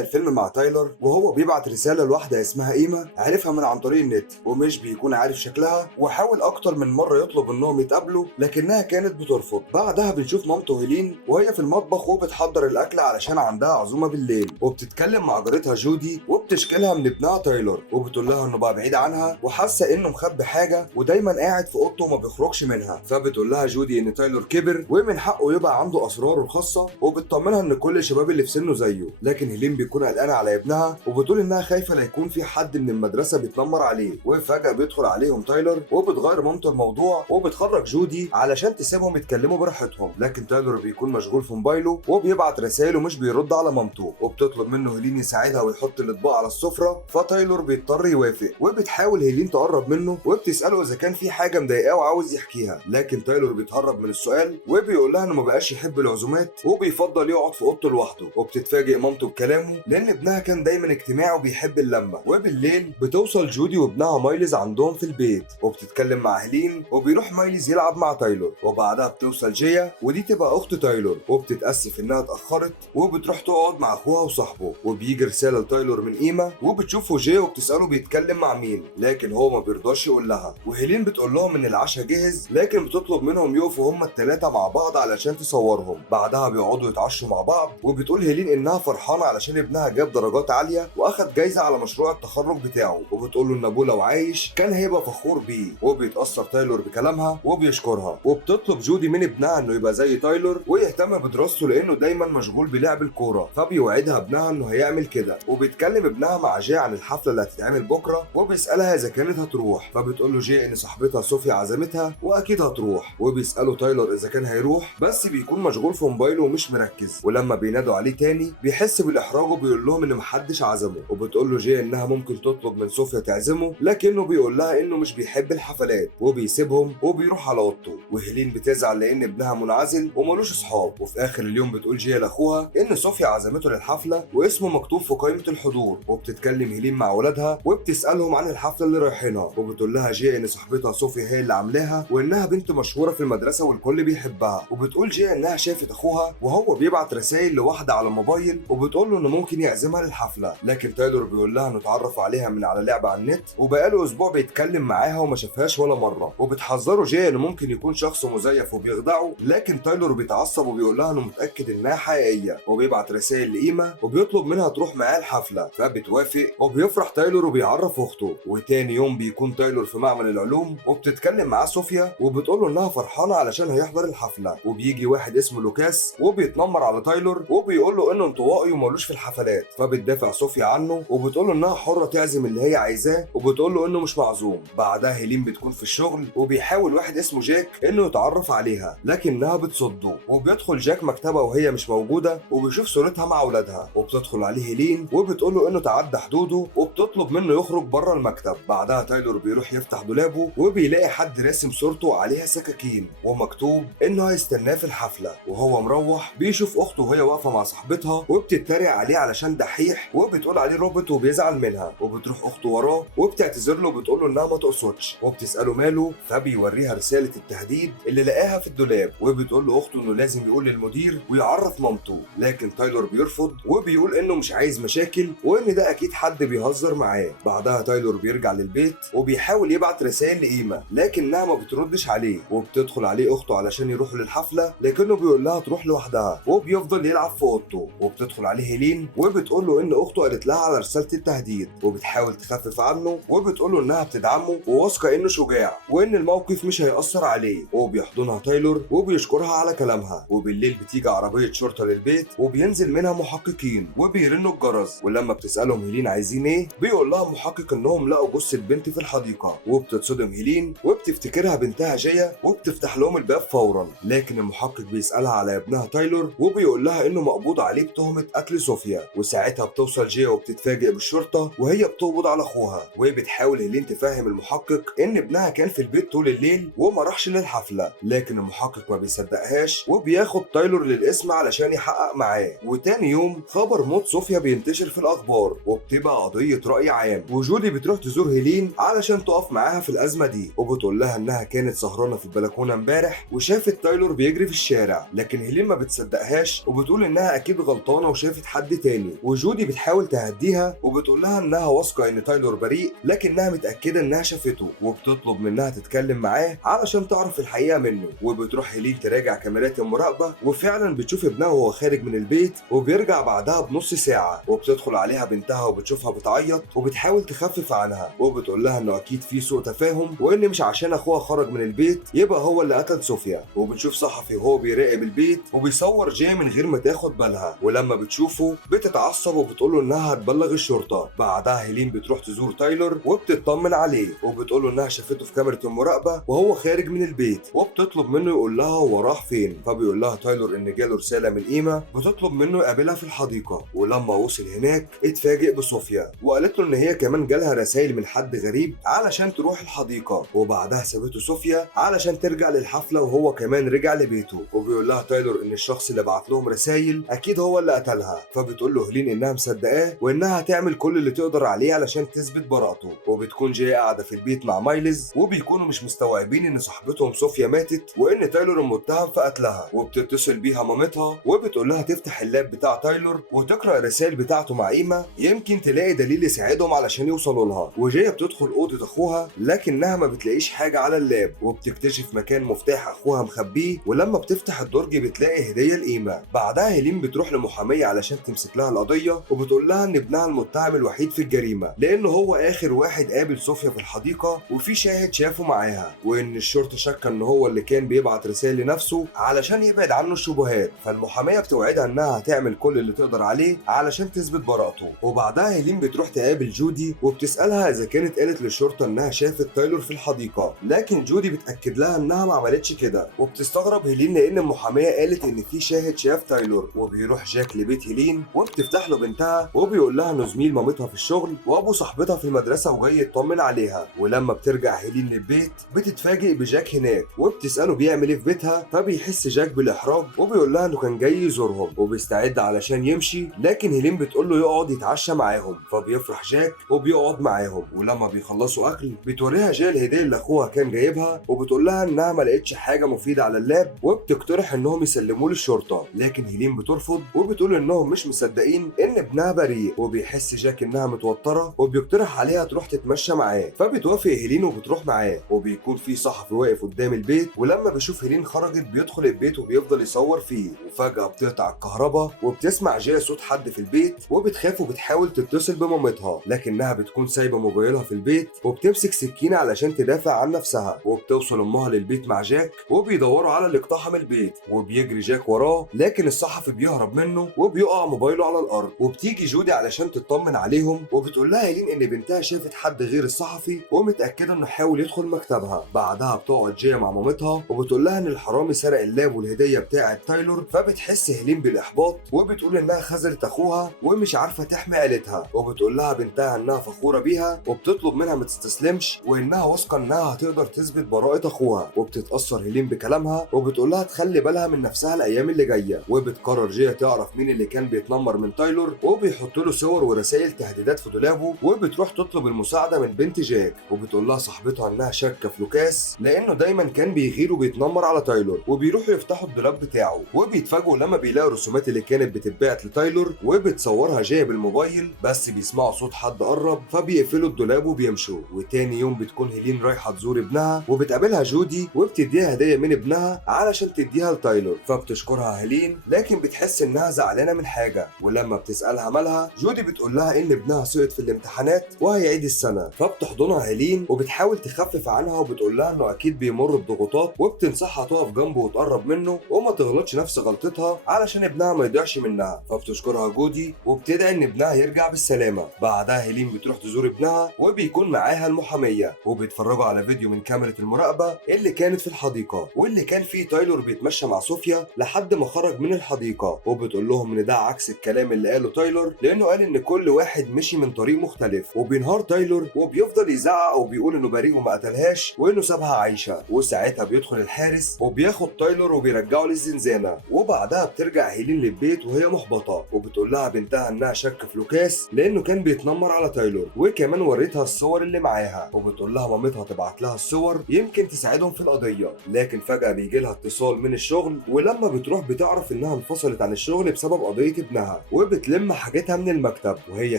بيبدأ الفيلم مع تايلر وهو بيبعت رسالة لواحدة اسمها إيما عرفها من عن طريق النت ومش بيكون عارف شكلها، وحاول أكتر من مرة يطلب إنهم يتقابلوا لكنها كانت بترفض. بعدها بنشوف مامته هيلين وهي في المطبخ وبتحضر الأكل علشان عندها عزومة بالليل، وبتتكلم مع جارتها جودي وبتشكيلها من ابنها تايلر وبتقول لها إنه بقى بعيد عنها وحاسة إنه مخبي حاجة ودايما قاعد في أوضته وما بيخرجش منها. فبتقول لها جودي إن تايلر كبر ومن حقه يبقى عنده أسراره الخاصة، وبتطمنها إن كل الشباب اللي في سنه زيه. لكن هيلين بيكون قلقانة على ابنها وبتقول إنها خايفة لا يكون في حد من المدرسة بيتنمر عليه. وفجأة بيدخل عليهم تايلر وبتغير مامته الموضوع وبتخرج جودي علشان تسيبهم يتكلموا براحتهم، لكن تايلر بيكون مشغول في موبايله وبيبعت رسائل ومش بيرد على مامته، وبتطلب منه هيلين يساعدها ويحط الاطباق على السفرة. فتايلر بيضطر يوافق وبتحاول هيلين تقرب منه وبتسأله إذا كان في حاجة مضايقاه وعاوز يحكيها، لكن تايلر بيتهرب من السؤال وبيقول لها إنه ما بقاش يحب العزومات وبيفضل يقعد في اوضته لوحده. وبتتفاجئ مامته بكلامه لان ابنها كان دايما اجتماعي وبيحب اللمه. وبالليل بتوصل جودي وابنها مايلز عندهم في البيت وبتتكلم مع هيلين وبيروح مايلز يلعب مع تايلر. وبعدها بتوصل جيا ودي تبقى اخت تايلر وبتتاسف انها اتاخرت وبتروح تقعد مع اخوها وصاحبه. وبيجي رساله لتايلر من ايما وبتشوفه جيا وبتساله بيتكلم مع مين، لكن هو ما بيرضاش يقول لها. وهيلين بتقول لهم ان العشاء جهز، لكن بتطلب منهم يقفوا هما الثلاثه مع بعض علشان تصورهم. بعدها بيقعدوا يتعشوا مع بعض وبتقول هيلين انها فرحانه علشان ابنها جاب درجات عاليه واخد جايزه على مشروع التخرج بتاعه، وبتقول له ان ابوه لو عايش كان هيبقى فخور بيه. وبيتاثر تايلر بكلامها وبيشكرها. وبتطلب جودي من ابنها انه يبقى زي تايلر ويهتم بدراسته لانه دايما مشغول بلعب الكوره، فبيوعدها ابنها انه هيعمل كده. وبيتكلم ابنها مع جي عن الحفله اللي هتتعمل بكره وبيسالها اذا كانت هتروح، فبتقول له جي ان صاحبتها صوفيا عزمتها واكيد هتروح. وبيساله تايلر اذا كان هيروح بس بيكون مشغول في موبايله ومش مركز. ولما بينادوا عليه تاني بيحس بالاحراج وبيقول لهم ان محدش عزمه. وبتقول له جي انها ممكن تطلب من صوفيا تعزمه، لكنه بيقول لها انه مش بيحب الحفلات وبيسيبهم وبيروح على اوضته. وهيلين بتزعل لان ابنها منعزل ومالوش اصحاب. وفي اخر اليوم بتقول جي لاخوها ان صوفيا عزمته للحفله واسمه مكتوب في قائمه الحضور. وبتتكلم هيلين مع ولادها وبتسالهم عن الحفله اللي رايحينها، وبتقول لها جي ان صاحبتها صوفيا هي اللي عاملاها وانها بنت مشهوره في المدرسه والكل بيحبها. وبتقول جي انها شافت اخوها وهو بيبعت رسائل لواحده على الموبايل وبتقول له انه ممكن يعزمها للحفله، لكن تايلر بيقول لها انه اتعرف عليها من على لعبه على النت وبقاله اسبوع بيتكلم معاها وما شافهاش ولا مره. وبتحذره جي انه ممكن يكون شخص مزيف وبيخدعه، لكن تايلر بيتعصب وبيقول لها انه متاكد انها حقيقيه. وبيبعت رسائل لايما وبيطلب منها تروح معاه الحفله، فبتوافق وبيفرح تايلر وبيعرف اخته. وتاني يوم بيكون تايلر في معمل العلوم وبتتكلم معاه صوفيا وبتقول له انها فرحانه علشان هيحضر الحفله. وبيجي واحد اسمه لوكاس وبيتنمر على تايلر وبيقول له انه انطوائي ومالوش في الحفلات، فبتدافع صوفيا عنه وبتقول له انها حره تعزم اللي هي عايزاه وبتقول له انه مش معزوم. بعدها هيلين بتكون في الشغل وبيحاول واحد اسمه جاك انه يتعرف عليها لكنها بتصده. وبيدخل جاك مكتبه وهي مش موجوده وبيشوف صورتها مع اولادها، وبتدخل عليه هيلين وبتقول له انه تعدى حدوده وبتطلب منه يخرج بره المكتب. بعدها تايلر بيروح يفتح دولابه وبيلاقي حد راسم صورته عليها سكاكين ومكتوب انه هيستناه في الحفله. وهو مروح بيشوف اخته وهي واقفه مع صاحبتها وبتتريق عليه علشان دحيح وبتقول عليه روبوت وبيزعل منها. وبتروح اخته وراه وبتعتذر له وبتقول له انها ما تقصدش وبتساله ماله، فبيوريها رساله التهديد اللي لقاها في الدولاب. وبتقول له اخته انه لازم يقول للمدير ويعرف مامته، لكن تايلر بيرفض وبيقول انه مش عايز مشاكل وان ده اكيد حد بيهزر معاه. بعدها تايلر بيرجع للبيت وبيحاول يبعت رسائل لايما لكنها ما بتردش عليه. وبتدخل عليه اخته علشان يروحوا للحفله لكنه بيقول لها تروح لوحدها وبيفضل يلعب في اوضته. وبتدخل عليه هيلين وبتقول له ان اخته قالت لها على رساله التهديد وبتحاول تخفف عنه وبتقول له انها بتدعمه وواثقه انه شجاع وان الموقف مش هيأثر عليه. وبيحضنها تايلر وبيشكرها على كلامها. وبالليل بتيجي عربيه شرطه للبيت وبينزل منها محققين وبيرنوا الجرس، ولما بتسالهم هيلين عايزين ايه بيقول لها محقق انهم لقوا جثه بنت في الحديقه. وبتتصدم هيلين وبتفتكرها بنتها جيا وبتفتح لهم الباب فورا، لكن المحقق بيسالها على ابنها تايلر وبيقول لها انه مقبوض عليه بتهمه قتل صوفيا. وساعتها بتوصل جيا وبتتفاجئ بالشرطه وهي بتقبض على اخوها. وبتحاول هيلين تفهم المحقق ان ابنها كان في البيت طول الليل وما راحش للحفله، لكن المحقق ما بيصدقهاش وبياخد تايلر للقسم علشان يحقق معاه. وتاني يوم خبر موت صوفيا بينتشر في الاخبار الانتحار، وبتبقى قضية رأي عام. وجودي بتروح تزور هيلين علشان تقف معاها في الأزمة دي، وبتقول لها إنها كانت سهرانة في البلكونة امبارح وشافت تايلور بيجري في الشارع، لكن هيلين ما بتصدقهاش وبتقول إنها أكيد غلطانة وشافت حد تاني. وجودي بتحاول تهديها وبتقول لها إنها واثقة إن تايلور بريء، لكنها متأكدة إنها شافته، وبتطلب منها تتكلم معاه علشان تعرف الحقيقة منه. وبتروح هيلين تراجع كاميرات المراقبة، وفعلا بتشوف ابنها وهو خارج من البيت، وبيرجع بعدها بنص ساعة، وبتدخل عليها بنتها وبتشوفها بتعيط وبتحاول تخفف عنها، وبتقول لها انه اكيد في سوء تفاهم، وان مش عشان اخوها خرج من البيت يبقى هو اللي قتل صوفيا. وبتشوف صحفي وهو بيراقب البيت وبيصور جاي من غير ما تاخد بالها، ولما بتشوفه بتتعصب وبتقول له انها هتبلغ الشرطة. بعدها هيلين بتروح تزور تايلور وبتطمن عليه، وبتقول له انها شافته في كاميرا المراقبة وهو خارج من البيت، وبتطلب منه يقول لها هو راح فين. فبيقول لها تايلور ان جاله رسالة من إيما بتطلب منه يقابلها في الحديقة. ولما وصل هناك اتفاجئ بصوفيا، وقالت له ان هي كمان جالها رسائل من حد غريب علشان تروح الحديقة. وبعدها سابته صوفيا علشان ترجع للحفلة، وهو كمان رجع لبيته. وبيقول لها تايلور ان الشخص اللي بعت لهم رسائل اكيد هو اللي قتلها. فبتقول له هيلين انها مصدقاه وانها هتعمل كل اللي تقدر عليه علشان تثبت براءته. وبتكون جاي قاعدة في البيت مع مايلز، وبيكونوا مش مستوعبين ان صاحبتهم صوفيا ماتت وان تايلور المتهم في قتلها. وبتتصل بيها مامتها وبتقول لها تفتح اللاب بتاع تايلور وتقرا الرسائل بتاعته مع إيما، يمكن تلاقي دليل يساعدهم علشان يوصلوا لها. وجايه بتدخل اوضه اخوها لكنها ما بتلاقيش حاجه على اللاب، وبتكتشف مكان مفتاح اخوها مخبيه، ولما بتفتح الدرج بتلاقي هديه لإيما. بعدها هيلين بتروح لمحاميه علشان تمسك لها القضيه، وبتقول لها ان ابنها المتهم الوحيد في الجريمه، لانه هو اخر واحد قابل صوفيا في الحديقه وفي شاهد شافه معاها، وان الشرطه شاكه ان هو اللي كان بيبعت رسائل لنفسه علشان يبعد عنه الشبهات. فالمحاميه بتوعدها انها هتعمل كل اللي تقدر عليه علشان تثبت براءته. وبعدها هيلين بتروح تقابل جودي وبتسالها اذا كانت قالت للشرطه انها شافت تايلور في الحديقه، لكن جودي بتاكد لها انها ما عملتش كده. وبتستغرب هيلين لان المحاميه قالت ان في شاهد شاف تايلور. وبيروح جاك لبيت هيلين وبتفتح له بنتها وبيقول لها انه زميل مامتها في الشغل وابو صاحبتها في المدرسه وجاي يطمن عليها. ولما بترجع هيلين للبيت بتتفاجئ بجاك هناك وبتساله بيعمل ايه في بيتها، فبيحس جاك بالاحراج وبيقول لها انه كان جاي يزورهم وبيستعد علشان يمشي، لكن هيلين بتقول له يقعد يتعشى معاهم. فبيفرح جاك وبيقعد معاهم، ولما بيخلصوا اكل بتوريها جاي الهديه اللي اخوها كان جايبها، وبتقول لها انها ما لقتش حاجه مفيده على اللاب، وبتقترح انهم يسلموه للشرطه، لكن هيلين بترفض وبتقول انهم مش مصدقين ان ابنها بريء. وبيحس جاك انها متوتره وبيقترح عليها تروح تتمشى معاه، فبتوافق هيلين وبتروح معاه. وبيكون في صحفي واقف قدام البيت، ولما بيشوف هيلين خرجت بيدخل البيت وبيفضل يصور فيه. وفجاه بتقطع الكهرباء وبتسمع جاي صوت حد في البيت، وبتخاف وبتحاول تتصل بمامتها، لكنها بتكون سايبه موبايلها في البيت وبتمسك سكينه علشان تدافع عن نفسها. وبتوصل امها للبيت مع جاك وبيدوروا على اللي اقتحم البيت، وبيجري جاك وراه، لكن الصحفي بيهرب منه وبيقع موبايله على الارض. وبتيجي جودي علشان تطمن عليهم، وبتقول لها هيلين ان بنتها شافت حد غير الصحفي ومتاكده انه حاول يدخل مكتبها. بعدها بتقعد جاي مع مامتها وبتقول لها ان الحرامي سرق اللاب والهديه بتاعه تايلور، فبتحس هيلين بالاحباط وبتقول انها خذلت اخوها ومش عارفه تحمي عيلتها. وبتقول لها بنتها انها فخوره بيها وبتطلب منها ما تستسلمش، وانها واثقه انها هتقدر تثبت براءه اخوها. وبتتاثر هيلين بكلامها وبتقول لها تخلي بالها من نفسها الايام اللي جايه. وبتقرر جاي تعرف مين اللي كان بيتنمر من تايلور، وبيحط له صور ورسائل تهديدات في دولابه. وبتروح تطلب المساعده من بنت جاك، وبتقول لها صاحبتها انها شاكه في لوكاس لانه دايما كان بيغير وبيتنمر على تايلور. وبيروحوا يفتحوا الدولاب بتاعه وبيتفاجئوا لما بيلاقوا الرسومات اللي كانت بتتبعت لتايلور، وبتصورها جاي بالموبايل، بس بيسمعوا صوت حد قرب فبيقفلوا الدولاب وبيمشوا. وتاني يوم بتكون هيلين رايحه تزور ابنها وبتقابلها جودي وبتديها هديه من ابنها علشان تديها لتايلور، فبتشكرها هيلين لكن بتحس انها زعلانه من حاجه. ولما بتسالها مالها، جودي بتقول لها ان ابنها سقط في الامتحانات وهيعيد السنه، فبتحضنها هيلين وبتحاول تخفف عنها وبتقول لها انه اكيد بيمر بضغوطات، وبتنصحها تقف جنبه وتقرب منه وما تغلطش نفس غلطتها علشان ابنها ما يضيعش منها. فبتشكرها جودي وبتدعي ان ابنها يرجع بالسلامه. بعدها هيلين بتروح تزور ابنها وبيكون معاها المحاميه، وبيتفرجوا على فيديو من كاميرا المراقبه اللي كانت في الحديقه، واللي كان فيه تايلور بيتمشى مع صوفيا لحد ما خرج من الحديقه. وبتقول لهم ان ده عكس الكلام اللي قاله تايلور، لانه قال ان كل واحد مشي من طريق مختلف. وبينهار تايلور وبيفضل يزعق وبيقول انه بريء وما قتلهاش وانه سابها عايشه. وساعتها بيدخل الحارس وبياخد تايلور وبيرجعه للزنزانه. وبعدها بترجع هيلين للبيت وهي محبطه، وبتقول لها بنتها انها شاكه بتوقف لوكاس لانه كان بيتنمر على تايلور، وكمان وريتها الصور اللي معاها وبتقول لها مامتها تبعت لها الصور يمكن تساعدهم في القضيه. لكن فجاه بيجي لها اتصال من الشغل، ولما بتروح بتعرف انها انفصلت عن الشغل بسبب قضيه ابنها، وبتلم حاجتها من المكتب. وهي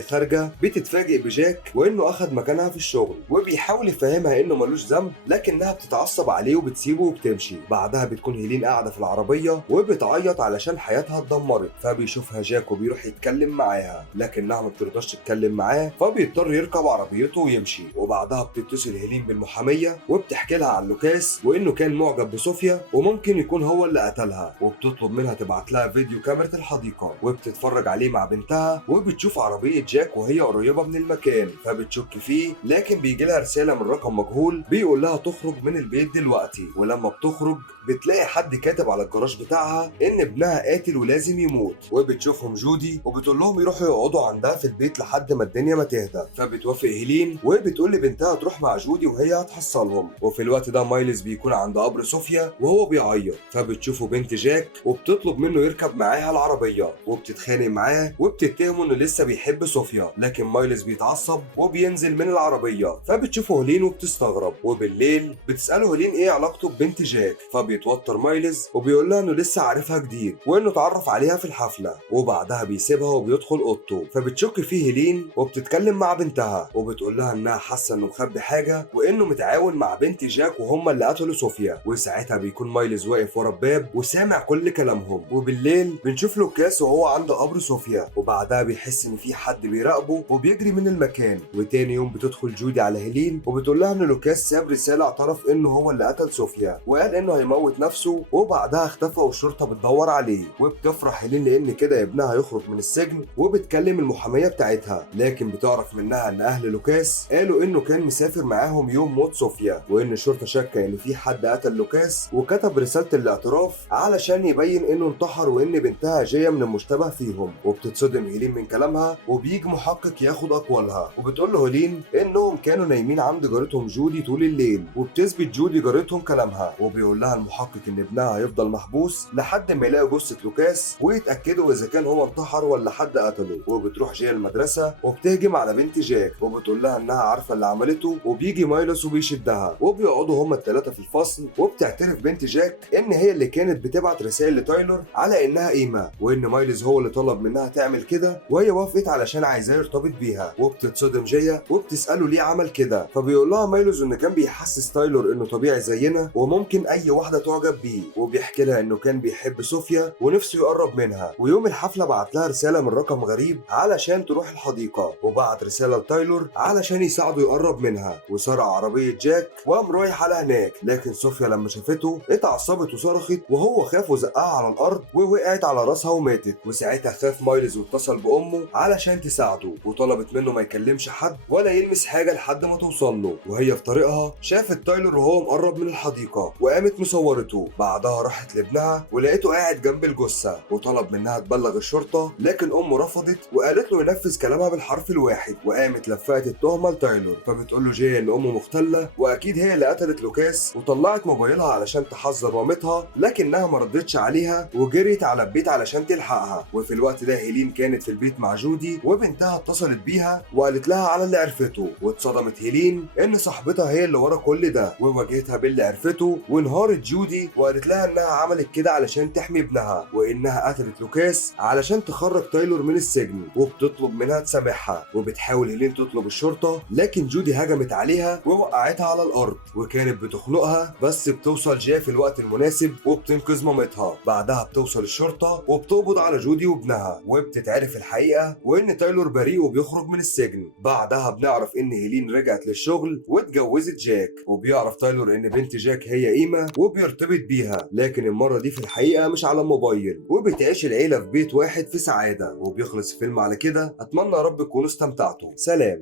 خارجه بتتفاجئ بجاك وانه اخد مكانها في الشغل، وبيحاول يفهمها انه ملوش ذنب، لكنها بتتعصب عليه وبتسيبه وبتمشي. بعدها بتكون هيلين قاعده في العربيه وبتعيط علشان حياتها اتدمرت، فبيشوفها جاك وبيروح يتكلم معاها، لكنها ما بترضاش تتكلم معاه، فبيضطر يركب عربيته ويمشي. وبعدها بتتصل هيلين بالمحاميه وبتحكي لها عن لوكاس وانه كان معجب بصوفيا وممكن يكون هو اللي قتلها، وبتطلب منها تبعت لها فيديو كاميرا الحديقه وبتتفرج عليه مع بنتها، وبتشوف عربيه جاك وهي قريبه من المكان فبتشك فيه، لكن بيجي لها رساله من رقم مجهول بيقول لها تخرج من البيت دلوقتي. ولما بتخرج بتلاقي حد كاتب على الجراج بتاعها ان ابنها قاتل ولازم يموت، وبتشوفهم جودي وبتقول لهم يروحوا يقعدوا عندها في البيت لحد ما الدنيا ما تهدى. فبتوافق هيلين وبتقول لبنتها تروح مع جودي وهي هتحصلهم. وفي الوقت ده مايلز بيكون عند قبر صوفيا وهو بيعيط، فبتشوفه بنت جاك وبتطلب منه يركب معاها العربيه، وبتتخانق معاه وبتتهمه انه لسه بيحب صوفيا، لكن مايلز بيتعصب وبينزل من العربيه. فبتشوفه هيلين وبتستغرب، وبالليل بتساله هيلين ايه علاقته ببنت جاك، فبيتوتر مايلز وبيقول لها انه لسه عارفها جديد وانه اتعرف عليها في الحفله. وبعدها بيسيبها وبيدخل اوضته، فبتشك فيه هيلين وبتتكلم مع بنتها وبتقول لها انها حاسه انه مخبي حاجه وانه متعاون مع بنت جاك وهم اللي قتلوا صوفيا. وساعتها بيكون مايلز واقف ورا الباب وسامع كل كلامهم. وبالليل بنشوف لوكاس وهو عند قبر صوفيا، وبعدها بيحس ان في حد بيراقبه وبيجري من المكان. وتاني يوم بتدخل جودي على هيلين وبتقول لها ان لوكاس ساب رساله اعترف انه هو اللي قتل صوفيا وقال انه هيموت نفسه، وبعدها اختفى والشرطه بتدور عليه. وبتفرح هيلين لان كده ابنها هيخرج من السجن، وبتكلم المحاميه بتاعتها، لكن بتعرف منها ان اهل لوكاس قالوا انه كان مسافر معاهم يوم موت صوفيا، وان الشرطه شاكه ان في حد قتل لوكاس وكتب رساله الاعتراف علشان يبين انه انتحر وان بنتها جايه من المشتبه فيهم. وبتتصدم هيلين من كلامها وبيجي محقق ياخد اقوالها، وبتقول له هيلين انهم كانوا نايمين عند جارتهم جودي طول الليل، وبتثبت جودي جارتهم كلامها. وبيقول لها المحقق ان ابنها هيفضل محبوس لحد ما يلاقوا جثه لوكاس ويتاكدوا اذا كان هو انتحر ولا حد قتله. وبتروح جايه المدرسه وبتهجم على بنت جاك وبتقول لها انها عارفه اللي عملته، وبيجي مايلس وبيشدها وبيقعدوا هما الثلاثه في الفصل. وبتعترف بنت جاك ان هي اللي كانت بتبعت رسائل لتايلور على انها ايما، وان مايلز هو اللي طلب منها تعمل كده وهي وافقت علشان عايزاه يرتبط بيها. وبتتصدم جايه وبتساله ليه عمل كده، فبيقول لها مايلز انه كان بيحسس تايلور انه طبيعي زينا وممكن اي واحده تعجب بيه، وبيحكي لها انه كان بيحب صوفيا ونفسه يقرب منها. ويوم الحفله بعت لها رساله من رقم غريب علشان تروح الحديقه، وبعت رساله لتايلور علشان يساعده يقرب منها. وسرع عربيه جاك وقام رايح على هناك، لكن صوفيا لما شافته اتعصبت وصرخت، وهو خاف وزقها على الارض ووقعت على راسها وماتت. وساعتها خاف مايلز واتصل بامه علشان تساعده، وطلبت منه ما يكلمش حد ولا يلمس حاجه لحد ما توصل له. وهي في طريقها شافت تايلور وهو مقرب من الحديقه وقامت مصورته. بعدها راحت لابنها ولقيته قاعد جنب الجثه وطلب منها تبلغ الشرطه، لكن امه رفضت وقالت له ينفذ كلامها بالحرف الواحد، وقامت لفقت التهمه لتايلور. فبتقول له جاي ان امه مختله واكيد هي اللي قتلت لوكاس، وطلعت موبايلها علشان تحذر مامتها، لكنها ما ردتش عليها وجريت على البيت علشان تلحقها. وفي الوقت ده هيلين كانت في البيت مع جودي وبنتها اتصلت بيها وقالت لها على اللي عرفته. واتصدمت هيلين ان صاحبتها هي اللي ورا كل ده، وواجهتها باللي عرفته. وانهارت جودي وقالت لها انها عملت كده علشان تحمي ابنها، وانها قتلت لوكاس علشان تخرج تايلور من السجن، وبتطلب منها تسامحها. وبتحاول هيلين تطلب الشرطه، لكن جودي هجمت عليها ووقعتها على الارض وكانت بتخنقها، بس بتوصل جاي في الوقت المناسب وبتنقذ مامتها. بعدها بتوصل الشرطه وبتقبض على جودي وابنها، وبتتعرف الحقيقه وان تايلور بريء وبيخرج من السجن. بعدها بنعرف ان هيلين رجعت للشغل واتجوزت جاك، وبيعرف تايلور ان بنت جاك هي ايما وبيرتبط بيها، لكن المره دي في الحقيقه مش على موبايل. وبتعيش العيله في بيت واحد في سعاده. وبيخلص الفيلم على كده. اتمنى يا رب تكونوا استمتعتوا. سلام.